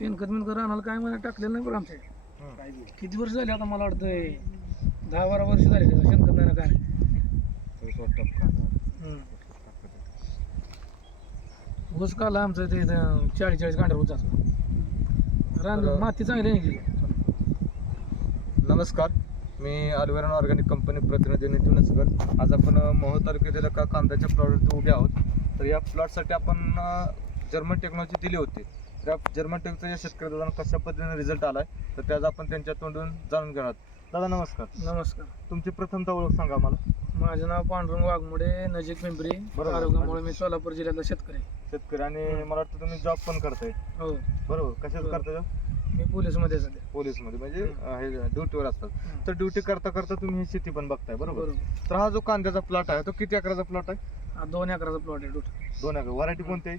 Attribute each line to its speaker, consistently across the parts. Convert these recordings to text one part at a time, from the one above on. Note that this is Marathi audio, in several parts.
Speaker 1: शेणखत बिनखत राहणार काय मला टाकलेलं नाही बरं आमच्या. किती वर्ष झाले आता मला वाटतंय? दहा बारा वर्ष झाले त्याला शेणखत नाही ना काय? नाही. ऊस काला आमचं ते चाळीस चाळीस कांडर ऊस असतो रान
Speaker 2: तर-
Speaker 1: माती चांगली की
Speaker 2: नमस्कार. मी अल्वेरन ऑर्गॅनिक कंपनी प्रतिनिधी नितीन नसकर आज आपण अ, मोहोळ तालुक्यातील एका कांद्याच्या प्लॉटवरती उभे आहोत. तर या प्लॉटसाठी आपण अ, जर्मन टेक्नॉलॉजी दिली होती. त्या जर्मन टेकचा या शेतकरी दादा कशा पद्धतीने रिझल्ट आलाय तर त्याचा आपण त्यांच्या तोंडून जाणून घेणार. दादा नमस्कार.
Speaker 1: नमस्कार.
Speaker 2: तुमची प्रथमता ओळख सांगा मला
Speaker 1: माझं नाव पांडुरंग वाघमोडे नजीक पिंपरी.
Speaker 2: बरोबर.
Speaker 1: आरोग्यामुळे मी सोलापूर जिल्ह्यातला शेतकरी. आहे.
Speaker 2: शेतकरी. आणि मला वाटतं तुम्ही जॉब पण करताय.
Speaker 1: हो.
Speaker 2: बरोबर. कशात
Speaker 1: बरोबर.
Speaker 2: करता job?
Speaker 1: मी पोलीसमध्ये सध्या.
Speaker 2: पोलीसमध्ये. म्हणजे
Speaker 1: हं.
Speaker 2: अ, हे ड्युटीवर असतात. तर ड्युटी करता करता तुम्ही ही शेती पण बघताय. बरोबर.
Speaker 1: बरोबर.
Speaker 2: तर हा जो कांद्याचा प्लॉट आहे तो किती एकराचा प्लॉट आहे?
Speaker 1: हा दोन एकराचा प्लॉट आहे टोटल.
Speaker 2: दोन एकर. व्हरायटी कोणती आहे?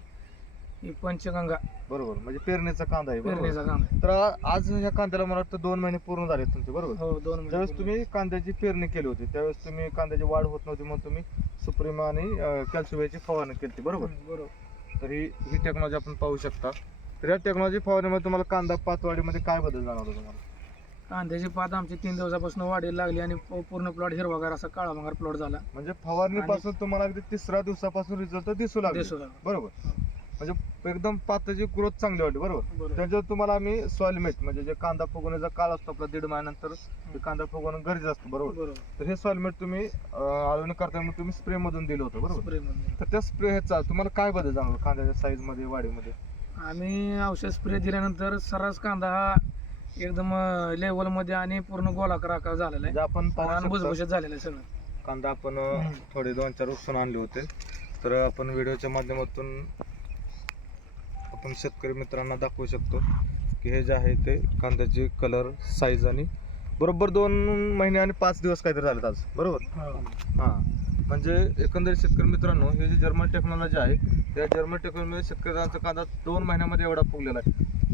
Speaker 1: ही पंचगंगा.
Speaker 2: बरोबर म्हणजे पेरणीचा कांदा आहे बरोबर.
Speaker 1: पेरणीचा आहे
Speaker 2: तर आ- आज ह्या कांद्याला मला वाटतं दोन महिने पूर्ण झाले तुमचे बरोबर?
Speaker 1: हो दोन महिने
Speaker 2: ज्यावेळेस. तुम्ही कांद्याची पेरणी केली होती त्यावेळेस तुम्ही कांद्याची वाढ होत नव्हती म्हणून तुम्ही सुप्रिमा आणि कॅल्शियमची फवारणी केली होती बरोबर?
Speaker 1: हम्म, बरोबर.
Speaker 2: तर ही ही टेक्नॉलॉजी आपण पाहू शकता. तर या टेक्नॉलॉजी फवारणीमध्ये तुम्हाला कांदा पातवाढीमध्ये काय बदल जाणवतो तुम्हाला?
Speaker 1: कांद्याची पात आमची तीन दिवसापासून वाढीला लागली आणि प- पूर्ण प्लॉट हिरवागार असा काळा भंगार प्लॉट झाला.
Speaker 2: म्हणजे फवारणीपासून तुम्हाला अगदी तिसऱ्या दिवसापासून रिझल्ट दिसू लागले.
Speaker 1: दिसू लागला.
Speaker 2: बरोबर. म्हणजे एकदम पाताची ग्रोथ चांगली वाटते बरोबर?
Speaker 1: बरोबर.
Speaker 2: त्याच्यात तुम्हाला आम्ही सॉइल मेट म्हणजे जे कांदा फुगवण्याचा काळ असतो आपला दीड महिन्यानंतर ते कांदा फुगवणं गरजेचं असतं बरोबर?
Speaker 1: बरोबर.
Speaker 2: तर हे सॉइल मेट तुम्ही आळवणी करताना तुम्ही स्प्रे मधून दिलं होतं बरोबर? तर त्या स्प्रे ह्याचा तुम्हाला काय बदल जाणवलं कांद्याच्या साईजमध्ये वाढीमध्ये?
Speaker 1: आम्ही औषध स्प्रे दिल्यानंतर सर्रास कांदा हा एकदम लेवलमध्ये आणि पूर्ण गोलाकार आकार झालेला
Speaker 2: म्हणजे
Speaker 1: आहे
Speaker 2: आपण पाहू
Speaker 1: आणि
Speaker 2: शकतो
Speaker 1: भुसभुशीत झालेलं आहे सगळं.
Speaker 2: कांदा आपण. थोडे दोन चार उपसून आणले होते. तर आपण व्हिडिओच्या माध्यमातून आपण शेतकरी मित्रांना दाखवू शकतो की हे जे आहे ते कांद्याचे कलर साईज आणि बरोबर दोन महिने आणि पाच दिवस काहीतरी झालेत आज. बरोबर? हां. म्हणजे एकंदरीत शेतकरी मित्रांनो हे जे जर्मन टेक्नॉलॉजी आहे त्या जर्मन टेक्नॉलॉजी शेतकऱ्यांचा कांदा दोन महिन्यामध्ये एवढा फुगलेला आहे.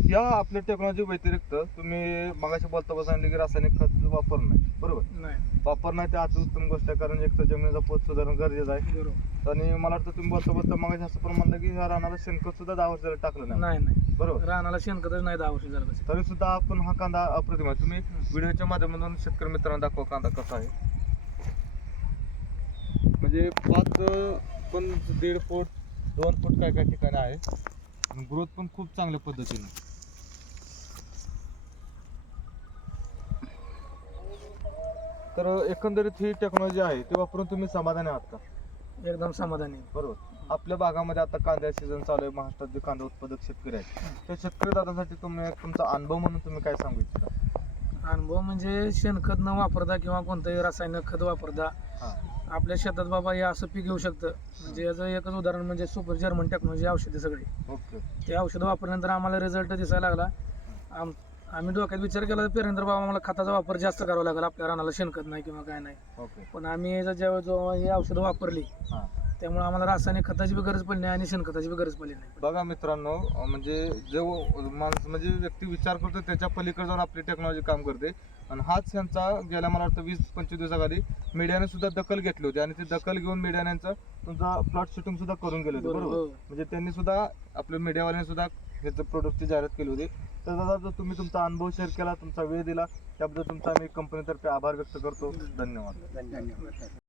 Speaker 2: या आपल्या टेक्नॉलॉजी व्यतिरिक्त तुम्ही मगाशी बोलता बसा सांगितलं की रासायनिक खत वापर नाही. बरोबर?
Speaker 1: नाही.
Speaker 2: वापर नाही ते अति उत्तम गोष्ट आहे कारण एक तर जमिनीचा पोत सुधारण गरजेचं आहे. आणि मला वाटतं तुम्ही बोलता बोलता मग असं पण म्हणलं की ह्या रानाला शेणखत सुद्धा दहा वर्षाला टाकलं नाही.
Speaker 1: नाही नाही.
Speaker 2: बरोबर?
Speaker 1: रानाला शेणखतच नाही दहा वर्ष झालं
Speaker 2: तरी सुद्धा आपण हा कांदा अप्रतिम आहे. तुम्ही व्हिडिओच्या माध्यमातून शेतकरी मित्रांना दाखवा कांदा कसा आहे. म्हणजे पाच पण दीड फूट दोन फूट काय काय ठिकाणी आहे. ग्रोथ पण खूप चांगल्या पद्धतीने. तर एकंदरीत ही टेक्नॉलॉजी आहे ती वापरून तुम्ही समाधानी आहात का?
Speaker 1: एकदम समाधानी.
Speaker 2: बरोबर. आपल्या भागामध्ये आता कांद्या सीझन चालू आहे महाराष्ट्रात जे कांदा उत्पादक शेतकरी आहेत त्या शेतकरी दादासाठी तुम्ही तुमचा अनुभव म्हणून तुम्ही काय सांगू इच्छिता?
Speaker 1: अनुभव म्हणजे शेणखत न वापरता किंवा कोणतंही रासायनिक खत वापरता आपल्या शेतात बाबा हे असं पीक येऊ शकतं. म्हणजे याचं एकच उदाहरण म्हणजे सुपर जर्मन टेक्नॉलॉजी औषधे सगळी.
Speaker 2: ओके.
Speaker 1: ते औषधं वापरल्यानंतर आम्हाला रिझल्ट दिसायला लागला. आम आम्ही डोक्यात विचार केला तर पेरंतर बाबा आम्हाला खताचा वापर जास्त करावा लागेल. आपल्या रानाला शेणखत नाही किंवा काय नाही.
Speaker 2: ओके
Speaker 1: पण आम्ही याचा जेव्हा जेव्हा ही औषधं वापरली
Speaker 2: हा.
Speaker 1: त्यामुळे आम्हाला रासायनिक खताची बी गरज पडली नाही आणि शेणखताची बी गरज पडली नाही.
Speaker 2: बघा मित्रांनो अं, म्हणजे जो माणूस म्हणजे व्यक्ती विचार करतो त्याच्या पलीकडे जाऊन आपली टेक्नॉलॉजी काम करते. आणि हाच यांचा गेल्या मला वाटतं वीस पंचवीस दिवसाखाली मीडियाने सुद्धा दखल घेतली होती. आणि ती दखल घेऊन मीडियाने यांचा तुमचा प्लॉट शूटिंग सुद्धा करून गेले होते
Speaker 1: बरोबर,
Speaker 2: बरोबर. म्हणजे त्यांनी सुद्धा आपल्या मीडियावाल्याने सुद्धा ह्याचं प्रोडक्टची जाहिरात केली होती. तर दादा जर तुम्ही तुमचा अनुभव शेअर केला तुमचा वेळ दिला त्याबद्दल तुमचा आम्ही कंपनीतर्फे आभार व्यक्त करतो. धन्यवाद.
Speaker 1: धन्यवाद.